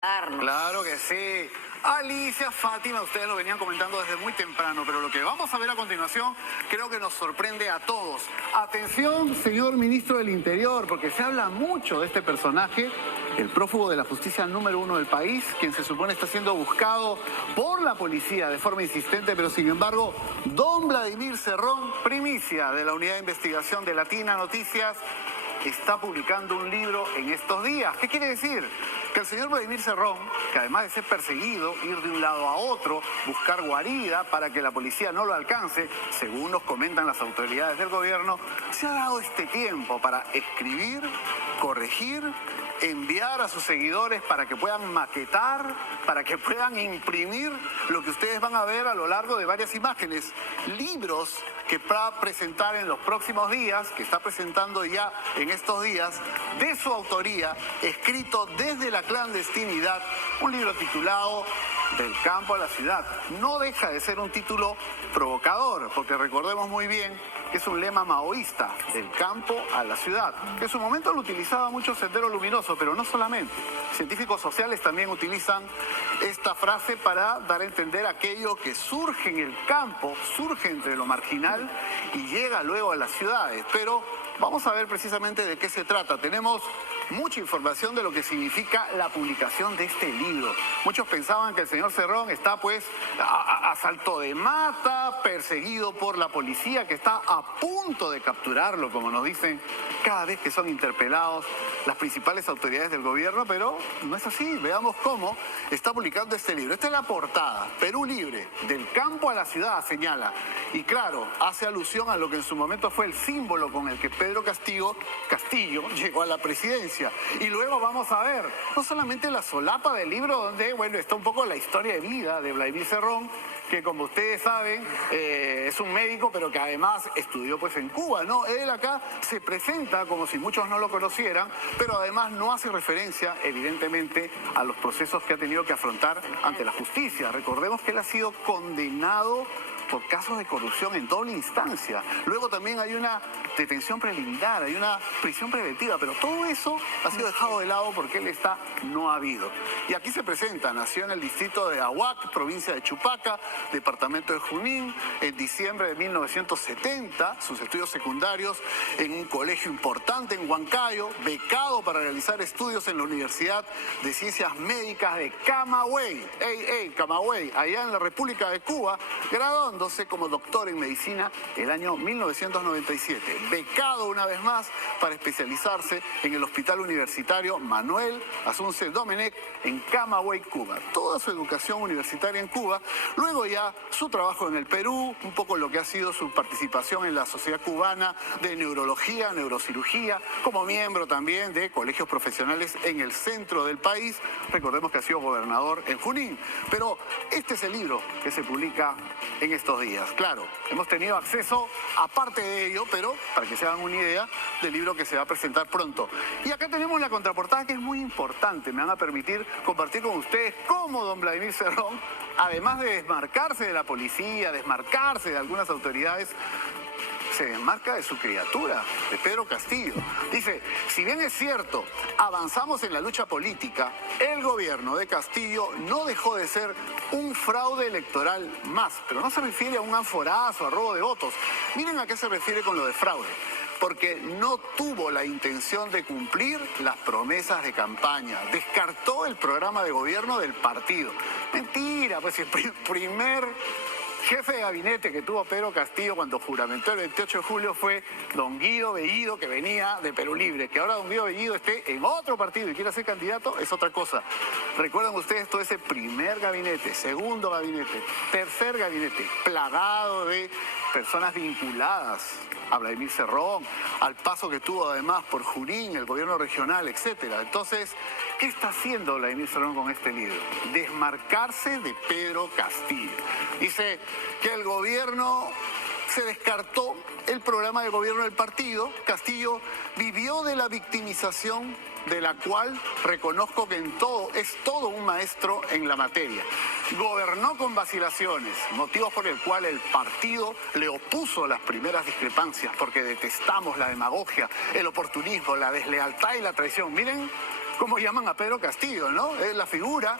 Claro que sí. Alicia, Fátima, ustedes lo venían comentando desde muy temprano, pero lo que vamos a ver a continuación creo que nos sorprende a todos. Atención, señor ministro del Interior, porque se habla mucho de este personaje, el prófugo de la justicia número 1 del país, quien se supone está siendo buscado por la policía de forma insistente, pero sin embargo, don Vladimir Cerrón, primicia de la Unidad de Investigación de Latina Noticias, está publicando un libro en estos días. ¿Qué quiere decir? Que el señor Vladimir Cerrón, que además de ser perseguido, ir de un lado a otro, buscar guarida para que la policía no lo alcance, según nos comentan las autoridades del gobierno, se ha dado este tiempo para escribir, corregir, enviar a sus seguidores para que puedan maquetar, para que puedan imprimir lo que ustedes van a ver a lo largo de varias imágenes. Libros que va a presentar en los próximos días, que está presentando ya en estos días, de su autoría, escrito desde la clandestinidad, un libro titulado Del campo a la ciudad. No deja de ser un título provocador, porque recordemos muy bien que es un lema maoísta, del campo a la ciudad, que en su momento lo utilizaba mucho Sendero Luminoso, pero no solamente. Científicos sociales también utilizan esta frase para dar a entender aquello que surge en el campo, surge entre lo marginal y llega luego a las ciudades. Pero vamos a ver precisamente de qué se trata. Tenemos mucha información de lo que significa la publicación de este libro. Muchos pensaban que el señor Cerrón está pues a salto de mata, perseguido por la policía, que está a punto de capturarlo, como nos dicen cada vez que son interpelados las principales autoridades del gobierno, pero no es así. Veamos cómo está publicando este libro. Esta es la portada: Perú libre, del campo a la ciudad, señala. Y claro, hace alusión a lo que en su momento fue el símbolo con el que Pedro Castillo llegó a la presidencia. Y luego vamos a ver no solamente la solapa del libro, donde bueno, está un poco la historia de vida de Vladimir Cerrón, que como ustedes saben es un médico, pero que además estudió pues en Cuba, ¿no? Él acá se presenta como si muchos no lo conocieran, pero además no hace referencia evidentemente a los procesos que ha tenido que afrontar ante la justicia. Recordemos que él ha sido condenado por casos de corrupción en doble instancia. Luego también hay una detención preliminar, hay una prisión preventiva, pero todo eso ha sido dejado de lado porque él está no habido. Y aquí se presenta: nació en el distrito de Ahuac, provincia de Chupaca, departamento de Junín, en diciembre de 1970, sus estudios secundarios en un colegio importante en Huancayo, becado para realizar estudios en la Universidad de Ciencias Médicas de Camagüey, Camagüey, allá en la República de Cuba, graduándose como doctor en medicina el año 1997. Becado una vez más para especializarse en el Hospital Universitario Manuel Asunce Domenech en Camagüey, Cuba. Toda su educación universitaria en Cuba, luego ya su trabajo en el Perú, un poco lo que ha sido su participación en la Sociedad Cubana de Neurología, Neurocirugía, como miembro también de colegios profesionales en el centro del país. Recordemos que ha sido gobernador en Junín. Pero este es el libro que se publica en estos días. Claro, hemos tenido acceso, aparte de ello, pero para que se hagan una idea del libro que se va a presentar pronto. Y acá tenemos la contraportada, que es muy importante. Me van a permitir compartir con ustedes cómo don Vladimir Cerrón, además de desmarcarse de la policía, desmarcarse de algunas autoridades, se desmarca de su criatura, de Pedro Castillo. Dice: si bien es cierto, avanzamos en la lucha política, el gobierno de Castillo no dejó de ser un fraude electoral más. Pero no se refiere a un anforazo, a robo de votos. Miren a qué se refiere con lo de fraude. Porque no tuvo la intención de cumplir las promesas de campaña. Descartó el programa de gobierno del partido. Mentira, pues el primer jefe de gabinete que tuvo Pedro Castillo cuando juramentó el 28 de julio fue don Guido Bellido, que venía de Perú Libre. Que ahora don Guido Bellido esté en otro partido y quiera ser candidato es otra cosa. Recuerdan ustedes todo ese primer gabinete, segundo gabinete, tercer gabinete, plagado de personas vinculadas a Vladimir Cerrón, al paso que tuvo además por Junín, el gobierno regional, etcétera. Entonces, ¿qué está haciendo Vladimir Cerrón con este libro? Desmarcarse de Pedro Castillo. Dice que el gobierno se descartó el programa de gobierno del partido. Castillo vivió de la victimización, de la cual reconozco que en todo es todo un maestro en la materia. Gobernó con vacilaciones, motivos por el cual el partido le opuso las primeras discrepancias, porque detestamos la demagogia, el oportunismo, la deslealtad y la traición. Miren como llaman a Pedro Castillo, ¿no? Es la figura,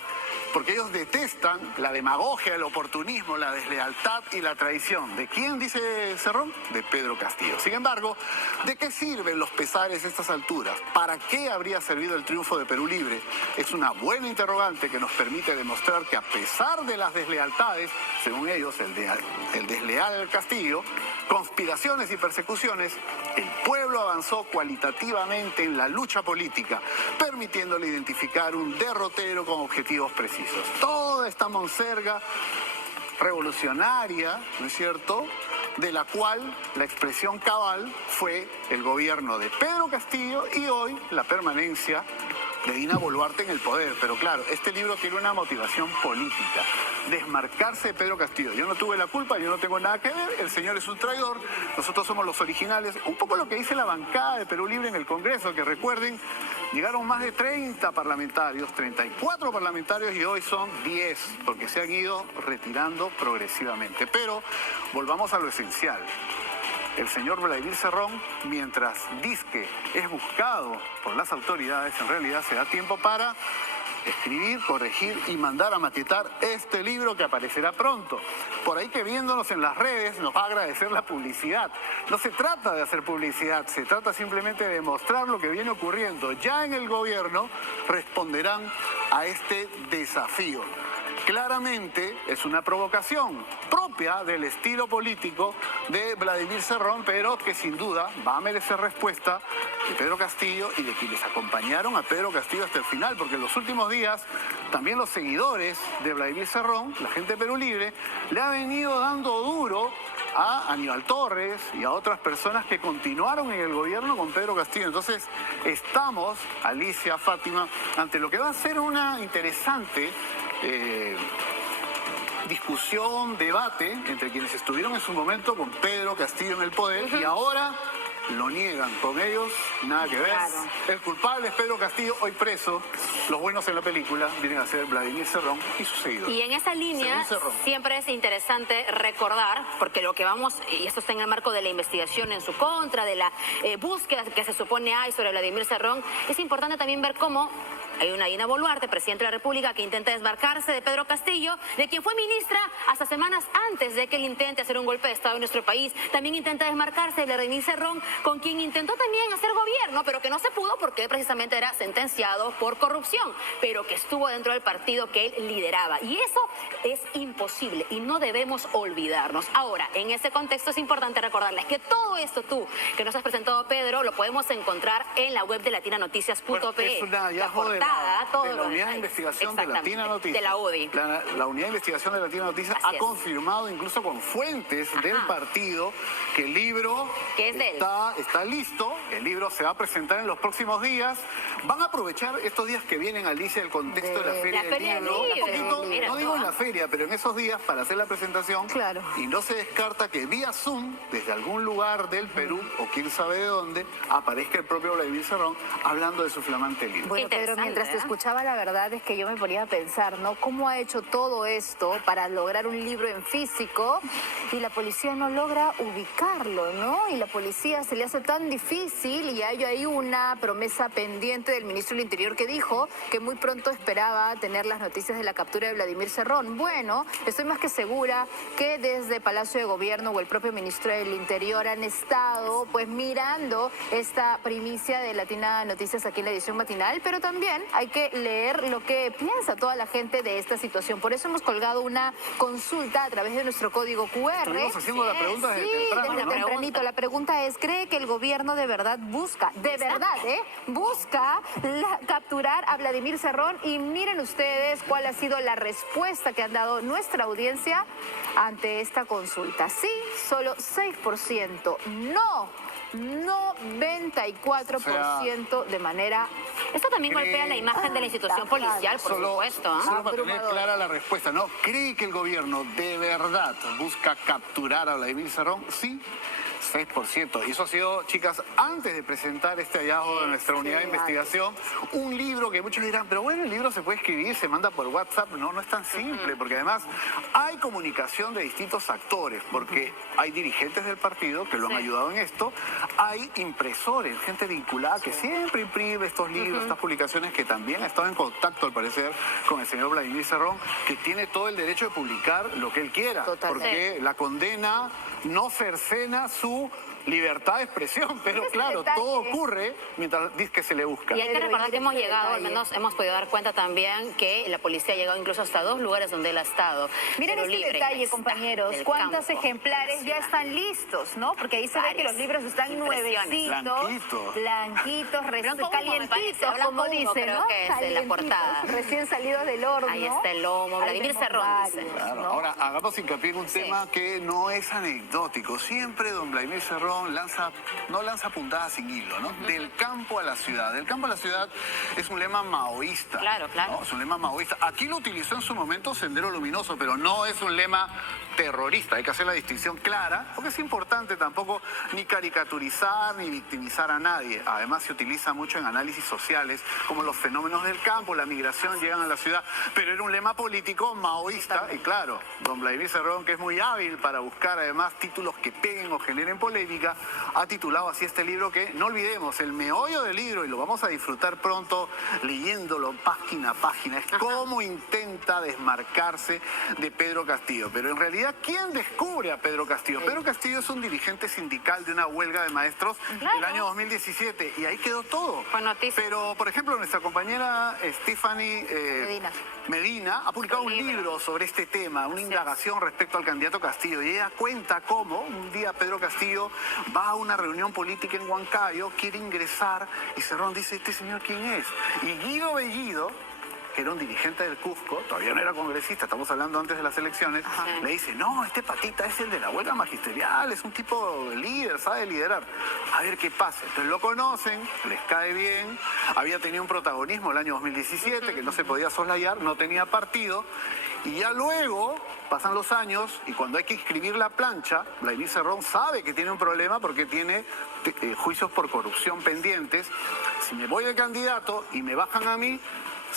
porque ellos detestan la demagogia, el oportunismo, la deslealtad y la traición. ¿De quién, dice Cerrón? De Pedro Castillo. Sin embargo, ¿de qué sirven los pesares a estas alturas? ¿Para qué habría servido el triunfo de Perú Libre? Es una buena interrogante que nos permite demostrar que a pesar de las deslealtades, según ellos, el desleal Castillo, conspiraciones y persecuciones, el pueblo avanzó cualitativamente en la lucha política, permitiéndole identificar un derrotero con objetivos precisos. Toda esta monserga revolucionaria, ¿no es cierto?, de la cual la expresión cabal fue el gobierno de Pedro Castillo y hoy la permanencia de Dina Boluarte en el poder. Pero claro, este libro tiene una motivación política, desmarcarse de Pedro Castillo. Yo no tuve la culpa, yo no tengo nada que ver, el señor es un traidor, nosotros somos los originales. Un poco lo que dice la bancada de Perú Libre en el Congreso, que recuerden, llegaron más de 30 parlamentarios, 34 parlamentarios y hoy son 10, porque se han ido retirando progresivamente. Pero volvamos a lo esencial. El señor Vladimir Cerrón, mientras dizque es buscado por las autoridades, en realidad se da tiempo para escribir, corregir y mandar a maquetar este libro que aparecerá pronto. Por ahí que viéndonos en las redes nos va a agradecer la publicidad. No se trata de hacer publicidad, se trata simplemente de mostrar lo que viene ocurriendo. Ya en el gobierno responderán a este desafío. Claramente es una provocación propia del estilo político de Vladimir Cerrón, pero que sin duda va a merecer respuesta de Pedro Castillo y de quienes acompañaron a Pedro Castillo hasta el final, porque en los últimos días también los seguidores de Vladimir Cerrón, la gente de Perú Libre, le ha venido dando duro a Aníbal Torres y a otras personas que continuaron en el gobierno con Pedro Castillo. Entonces estamos, Alicia, Fátima, ante lo que va a ser una interesante discusión, debate entre quienes estuvieron en su momento con Pedro Castillo en el poder y ahora lo niegan. Con ellos nada que ver. Claro. El culpable es Pedro Castillo, hoy preso. Los buenos en la película vienen a ser Vladimir Cerrón y sus seguidores. Y en esa línea siempre es interesante recordar, porque lo que vamos, y esto está en el marco de la investigación en su contra, de la búsqueda que se supone hay sobre Vladimir Cerrón, es importante también ver cómo hay una Dina Boluarte, presidente de la República, que intenta desmarcarse de Pedro Castillo, de quien fue ministra hasta semanas antes de que él intente hacer un golpe de Estado en nuestro país. También intenta desmarcarse de Vladimir Cerrón, con quien intentó también hacer gobierno, pero que no se pudo porque él precisamente era sentenciado por corrupción, pero que estuvo dentro del partido que él lideraba. Y eso es imposible y no debemos olvidarnos. Ahora, en ese contexto es importante recordarles que todo esto que nos has presentado, Pedro, lo podemos encontrar en la web de latinanoticias.pe. Es un hallazgo de la unidad de investigación de Latina Noticias. De la UDI. La unidad de investigación de Latina Noticias ha confirmado incluso con fuentes del partido que el libro está listo. El libro se va a presentar en los próximos días. Van a aprovechar estos días que vienen, Alicia, el contexto de la Feria del Libro. No digo en la feria, pero en esos días para hacer la presentación. Claro. Y no se descarta que vía Zoom, desde algún lugar del Perú, o quién sabe de dónde, aparezca el propio Vladimir Cerrón hablando de su flamante libro. Bueno, Pedro, mientras te escuchaba, la verdad es que yo me ponía a pensar, ¿no? ¿Cómo ha hecho todo esto para lograr un libro en físico y la policía no logra ubicarlo, ¿no? Y la policía se le hace tan difícil y hay una promesa pendiente del ministro del Interior que dijo que muy pronto esperaba tener las noticias de la captura de Vladimir Cerrón. Bueno, estoy más que segura que desde Palacio de Gobierno o el propio ministro del Interior han estado pues mirando esta primicia de Latina Noticias aquí en la edición matinal, pero también hay que leer lo que piensa toda la gente de esta situación. Por eso hemos colgado una consulta a través de nuestro código QR. Estuvimos haciendo la pregunta desde temprano, desde tempranito. La pregunta es, ¿cree que el gobierno de verdad busca, busca capturar a Vladimir Cerrón? Y miren ustedes cuál ha sido la respuesta que han dado nuestra audiencia ante esta consulta. Sí, solo 6%. No, 94% de manera... Esto también golpea la imagen de la institución policial, por supuesto. Solo para tener clara la respuesta, ¿no? ¿Cree que el gobierno de verdad busca capturar a Vladimir Cerrón? Sí, 6%. Y eso ha sido, chicas, antes de presentar este hallazgo de nuestra unidad de investigación, un libro que muchos dirán, pero bueno, el libro se puede escribir, se manda por WhatsApp. No, no es tan simple, porque además hay comunicación de distintos actores, porque hay dirigentes del partido que lo han ayudado en esto, hay impresores, gente vinculada que siempre imprime estos libros, estas publicaciones, que también ha estado en contacto, al parecer, con el señor Vladimir Cerrón, que tiene todo el derecho de publicar lo que él quiera, porque la condena no cercena su libertad de expresión, pero claro, todo ocurre mientras dice que se le busca. Y hay que recordar que hemos llegado, al menos hemos podido dar cuenta también que la policía ha llegado incluso hasta 2 lugares donde él ha estado. Miren este detalle, compañeros, cuántos ejemplares ya están listos, ¿no? Porque ahí se ve que los libros están nuevecitos, blanquitos, calientitos, como dice, ¿no? Que es en la portada. Recién salidos del horno. Ahí está el lomo, Vladimir Cerrón. Claro. Ahora, hagamos hincapié en un tema que no es anecdótico. Siempre don Vladimir Cerrón no lanza puntadas sin hilo, ¿no? Del campo a la ciudad. Del campo a la ciudad es un lema maoísta. Claro, claro. ¿No? Es un lema maoísta. Aquí lo utilizó en su momento Sendero Luminoso, pero no es un lema terrorista. Hay que hacer la distinción clara, porque es importante tampoco ni caricaturizar ni victimizar a nadie. Además, se utiliza mucho en análisis sociales, como los fenómenos del campo, la migración, llegan a la ciudad. Pero era un lema político maoísta. Y claro, don Vladimir Cerrón, que es muy hábil para buscar además títulos que peguen o generen polémica, ha titulado así este libro que, no olvidemos, el meollo del libro, y lo vamos a disfrutar pronto leyéndolo página a página, es cómo intenta desmarcarse de Pedro Castillo. Pero en realidad, ¿quién descubre a Pedro Castillo? Pedro Castillo es un dirigente sindical de una huelga de maestros del año 2017, y ahí quedó todo. Fue noticia. Pero, por ejemplo, nuestra compañera Stephanie Medina ha publicado un libro sobre este tema, una indagación respecto al candidato Castillo, y ella cuenta cómo un día Pedro Castillo va a una reunión política en Huancayo, quiere ingresar, y Cerrón dice, ¿este señor quién es? Y Guido Bellido, que era un dirigente del Cusco, todavía no era congresista, estamos hablando antes de las elecciones, le dice, no, este patita es el de la huelga magisterial, es un tipo líder, sabe liderar. A ver qué pasa. Entonces lo conocen, les cae bien, había tenido un protagonismo el año 2017, que no se podía soslayar, no tenía partido, y ya luego pasan los años, y cuando hay que inscribir la plancha, Vladimir Cerrón sabe que tiene un problema porque tiene juicios por corrupción pendientes. Si me voy de candidato y me bajan a mí,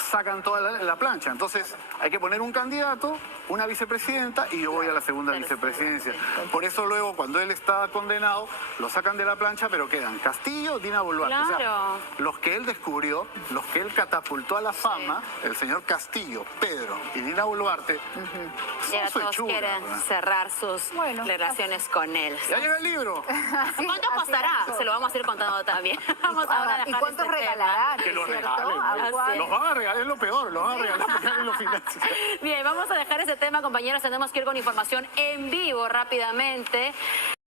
sacan toda la plancha. Entonces hay que poner un candidato, una vicepresidenta, y yo voy a la segunda vicepresidencia. Por eso luego, cuando él está condenado, lo sacan de la plancha, pero quedan Castillo, Dina Boluarte. Claro. O sea, los que él descubrió, los que él catapultó a la fama, el señor Castillo, Pedro y Dina Boluarte, y ahora todos quieren cerrar sus relaciones con él. Ya llega el libro. ¿Cuánto costará? Se lo vamos a ir contando también. Vamos ahora a dejar ¿Y cuántos este regalarán? Que los ¿cierto? regalen. Los van a regalar, es lo peor, los van a regalar porque alguien lo financia. Bien, vamos a dejar ese tema, compañeros. Tenemos que ir con información en vivo rápidamente.